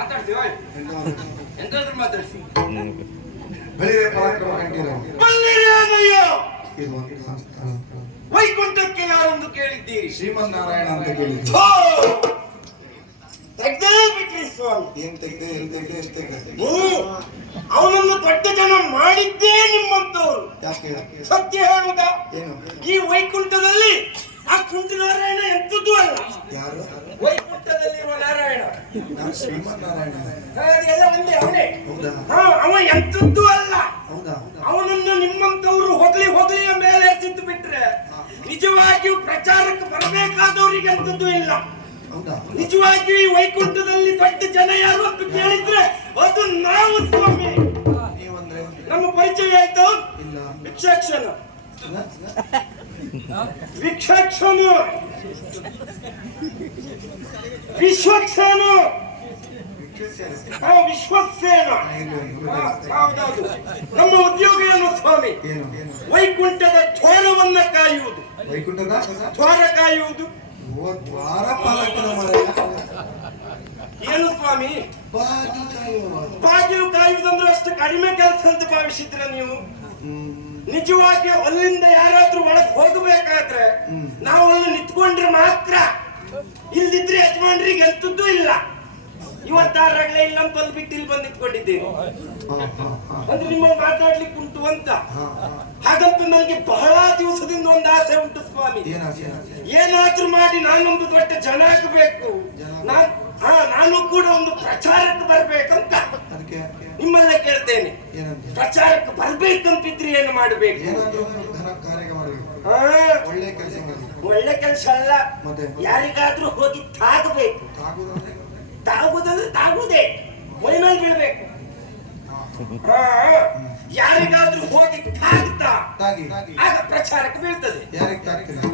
ಮಾತಾಡ್ತೀವ ಎಂತಾದ್ರೂ ಮಾತಾಡ್ಸಿ. ಬಳಿರೆ ಪರಾಕ್ರಮ ಕಂಠೀರವ ವೈಕುಂಠಕ್ಕೆ ಯಾರೊಂದು ಕೇಳಿದ್ದೀರಿ? ಶ್ರೀಮನ್ನಾರಾಯಣ ಅಂತ ಕೇಳಿದ್ದೆ. ತೆಗ್ದೇ ಬಿಟ್ರಿ ಸ್ವಾಮಿ. ಏನ್ ತೆಗ್ದೆ ಎಲ್ಲಿ ತೆಗ್ದೆ ಎಷ್ಟು ತೆಗ್ದೆ? ಅವನನ್ನು ದೊಡ್ಡ ಜನ ಮಾಡಿದ್ದೇ ನಿಮ್ಮಂತವ್ರು. ಯಾಕೆ? ಸತ್ಯ ಹೇಳುವುದ? ಏನು? ಈ ವೈಕುಂಠದಲ್ಲಿ ಆ ಕುಂಠನಾರಾಯಣ ಎಂತದ್ದು ಅಲ್ಲ. ಯಾರು? ವೈಕುಂಠದಲ್ಲಿರುವ ನಾರಾಯಣ. ನಾನು ಶ್ರೀಮನ್ನಾರಾಯಣ. ಅದೆಲ್ಲ ಒಂದೇ ಅವನೇ. ಹೌದಾ? ಅವ ಎಂತದ್ದು ಅಲ್ಲ. ಹೌದಾ? ಅವನನ್ನು ನಿಮ್ಮಂತವ್ರು ಹೋಗ್ಲಿ ಹೋಗ್ಲಿಯ ಮೇಲೆ ಎತ್ತಿದ್ದು ಬಿಟ್ರೆ ನಿಜವಾಗಿಯೂ ಪ್ರಚಾರಕ್ಕೆ ಬರಬೇಕಾದವರಿಗೆ ಎಂತದ್ದು ಇಲ್ಲ. ಹೌದಾ? ನಿಜವಾಗಿಯೂ ಈ ವೈಕುಂಠದಲ್ಲಿ ದೊಡ್ಡ ಜನ ಯಾರು ಅಂತ ಕೇಳಿದ್ರೆ ಅದು ನಾವು ಸ್ವಾಮಿ. ನೀವಂದ್ರೆ? ನಮ್ಮ ಪರಿಚಯ ಆಯ್ತು. ಇಲ್ಲ. ವಿಕ್ಷೇಕ್ಷಣ ವಿಕ್ಷೇಕ್ಷಣ ವಿಶ್ವಕ್ಷೇನ ವಿಶ್ವಸೇನ. ಹೌದೌದು. ನಮ್ಮ ಉದ್ಯೋಗ ಏನು ಸ್ವಾಮಿ? ಏನು? ವೈಕುಂಠದ ದ್ವಾರವನ್ನ ಕಾಯುವುದು. ವೈಕುಂಠದ ದ್ವಾರ ಕಾಯುವುದು. ಓ ದ್ವಾರ ಪಾಲಕನ ಮರ. ಏನು ಸ್ವಾಮಿ? ಬಾಗಿಲು ಕಾಯುವ. ಬಾಗಿಲು ಕಾಯುವುದಂದ್ರೆ ಅಷ್ಟು ಕಡಿಮೆ ಕೆಲಸ ಅಂತ ಭಾವಿಸಿದ್ರ ನೀವು? ನಿಜವಾಗಿ ಅಲ್ಲಿಂದ ಯಾರಾದ್ರೂ ಒಳಗೆ ಹೋಗಬೇಕಾದ್ರೆ ನಾವು ಅಲ್ಲಿ ನಿಂತ್ಕೊಂಡ್ರೆ ಮಾತ್ರ. ಇಲ್ದಿದ್ರೆ ಯಜಮಾನ್ರಿಗೆ ಎಂತದ್ದು ಇಲ್ಲ. ಇವತ್ತಾರಾಗ್ಲೇ ಇಲ್ಲ ಅಂತ ಅಲ್ಲಿ ಬಿಟ್ಟು ಇಲ್ಲಿ ಬಂದು ನಿಂತ್ಕೊಂಡಿದ್ದೇನೆ. ಅಂದ್ರೆ ನಿಮ್ಮಲ್ಲಿ ಮಾತಾಡ್ಲಿಕ್ಕೆ ಉಂಟು ಅಂತ. ಹಾಗಂತ ನನಗೆ ಬಹಳ ದಿವಸದಿಂದ ಒಂದು ಆಸೆ ಉಂಟು ಸ್ವಾಮಿ. ಏನಾದ್ರೂ ಮಾಡಿ ನಾನೊಂದು ದೊಡ್ಡ ಜನ ಆಗಬೇಕು. ನಾನು ಕೂಡ ಒಂದು ಪ್ರಚಾರಕ್ಕೆ ಬರ್ಬೇಕಂತ ನಿಮ್ಮಲ್ಲೇ ಕೇಳ್ತೇನೆ. ಪ್ರಚಾರಕ್ಕೆ ಬರ್ಬೇಕಂತಿದ್ರೆ ಏನು ಮಾಡ್ಬೇಕು? ಒಳ್ಳೆ ಕೆಲಸ ಅಲ್ಲ, ಯಾರಿಗಾದ್ರೂ ಹೋಗಿ ತಾಗಬೇಕು. ತಾಗುದಂದ್ರೆ ತಾಗುದೇ ಮೈಮೇಲೆ ಬೀಳ್ಬೇಕು. ಯಾರಿಗಾದ್ರೂ ಹೋಗಿ ತಾಗ್ತಾ ಆಗ ಪ್ರಚಾರಕ್ಕೆ ಬೀಳ್ತದೆ.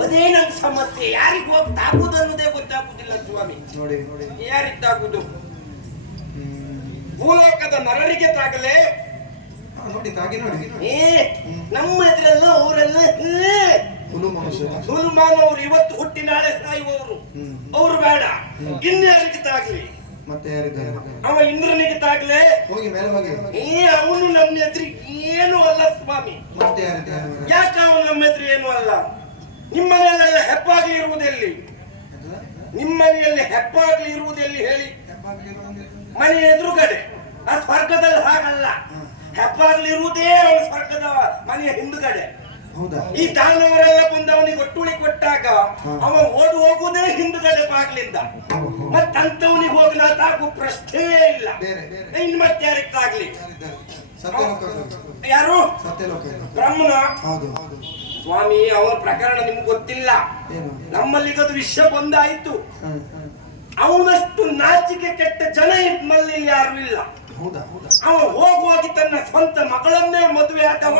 ಅದೇ ನನ್ನ ಸಮಸ್ಯೆ. ಯಾರಿಗೆ ಹೋಗಿ ತಾಗುದು ಅನ್ನೋದೇ ಗೊತ್ತಾಗುದಿಲ್ಲ ಸ್ವಾಮಿ. ಯಾರಿಗೆ ತಾಗುದು? ಭೂಲೋಕದ ನರರಿಗೆ ತಾಗಲೇ ನಮ್ಮ ಎದುರೆಲ್ಲ ಅವರೆಲ್ಲ ಹುಲುಮಾನವರು ಇವತ್ತು ಹುಟ್ಟಿ ನಾಳೆ ಸಾಯುವವರು. ಅವರು ಬೇಡ, ಇನ್ಯಾರಿಗೆ ತಾಗ್ಲಿ. ಮತ್ತೆ ಯಾರಿದ್ದಾರೆ? ಅವ ಇಂದ್ರನಿಗೆ ತಾಗ್ಲೇ ಹೋಗಿ ಮೇಲೆ ಹೋಗಿ. ಅವನು ನಮ್ಮ ಎದುರಿಗೆ ಏನು ಅಲ್ಲ ಸ್ವಾಮಿ. ಮತ್ತೆ ಯಾರಿದ್ದಾರೆ? ಯಾಕೆ ಅವನು ನಮ್ಮ ಎದುರು ಏನು ಅಲ್ಲ? ನಿಮ್ಮನೆಯಲ್ಲೆಲ್ಲ ಹೆಪ್ಪಾಗ್ಲಿ ಇರುವುದೆಲ್ಲಿ? ನಿಮ್ಮನೆಯಲ್ಲಿ ಹೆಪ್ಪಾಗ್ಲಿ ಇರುವುದೆಲ್ಲಿ ಹೇಳಿ? ಮನೆ ಎದುರುಗಡೆ. ಆ ಸ್ವರ್ಗದಲ್ಲಿ ಹಾಗಲ್ಲ. ಹೆಪ್ಪಾಗ್ಲಿ ಇರುವುದೇ ಅವನ ಸ್ವರ್ಗದ ಮನೆಯ ಹಿಂದುಗಡೆ. ಈ ದಾನವರೆಲ್ಲ ಬಂದು ಅವನಿಗೆ ಒಟ್ಟುಳಿ ಕೊಟ್ಟಾಗ ಅವ ಓಡಿ ಹೋಗುವುದೇ ಹಿಂದುಗಡೆ ಬಾಗ್ಲಿಂದ. ಮತ್ತಂತವನಿಗೆ ಹೋಗಿ ನಾ ತಾಗು ಪ್ರಶ್ನೆಯೇ ಇಲ್ಲ. ಇನ್ ಮತ್ತೆ ಯಾರಿಗೆ ತಾಗ್ಲಿ? ಯಾರು? ಬ್ರಹ್ಮನ ಸ್ವಾಮಿ. ಅವನ ಪ್ರಕರಣ ನಿಮ್ಗೆ ಗೊತ್ತಿಲ್ಲ. ನಮ್ಮಲ್ಲಿಗದು ವಿಷಯ ಬಂದಾಯ್ತು. ಅವನಷ್ಟು ನಾಚಿಕೆ ಕೆಟ್ಟ ಜನ ನಮ್ಮಲ್ಲಿ ಯಾರು ಇಲ್ಲ. ಅವ ಹೋಗುವಾಗಿ ತನ್ನ ಸ್ವಂತ ಮಗಳನ್ನೇ ಮದುವೆ ಆದವ.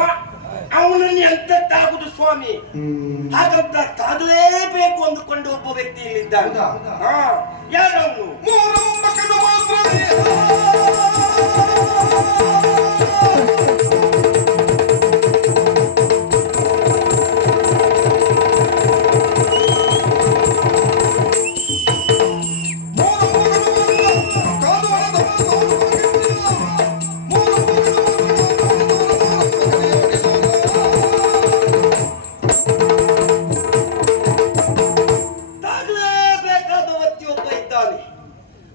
ಅವನನ್ನು ಎಂತದ್ದಾಗುದು ಸ್ವಾಮಿ? ಹಾಗಂತ ತಾಗಲೇಬೇಕು ಅಂದುಕೊಂಡು ಒಬ್ಬ ವ್ಯಕ್ತಿ ಇಲ್ಲಿದ್ದಾನೆ. ಯಾರವನು?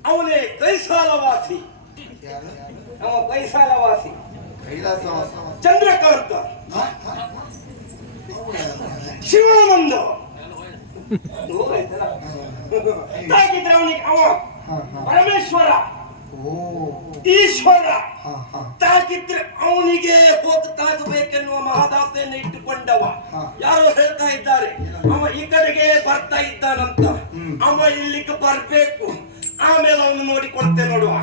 ಅವನೇ ಕೈಸಾಲವಾಸಿ. ಅವ ಕೈಸಾಲವಾಸಿ ಚಂದ್ರಕಾಂತ ಶಿವಾನಂದ. ತಾಗಿದ್ರೆ ಅವನಿಗೆ ಅವ ಪರಮೇಶ್ವರ ಈಶ್ವರ. ತಾಗಿದ್ರೆ ಅವನಿಗೆ ಹೋಗಿ ತಾಗಬೇಕೆನ್ನುವ ಮಹಾದಾಸೆಯನ್ನು ಇಟ್ಟುಕೊಂಡವ. ಯಾರೋ ಹೇಳ್ತಾ ಇದ್ದಾರೆ ಅವ ಈ ಕಡೆಗೆ ಬರ್ತಾ ಇದ್ದಾನಂತ. ಅವ ಇಲ್ಲಿಗೆ ಬರ್ಬೇಕು, ಆಮೇಲೆ ಅವನು ನೋಡಿಕೊಳ್ತೆ ನೋಡುವ.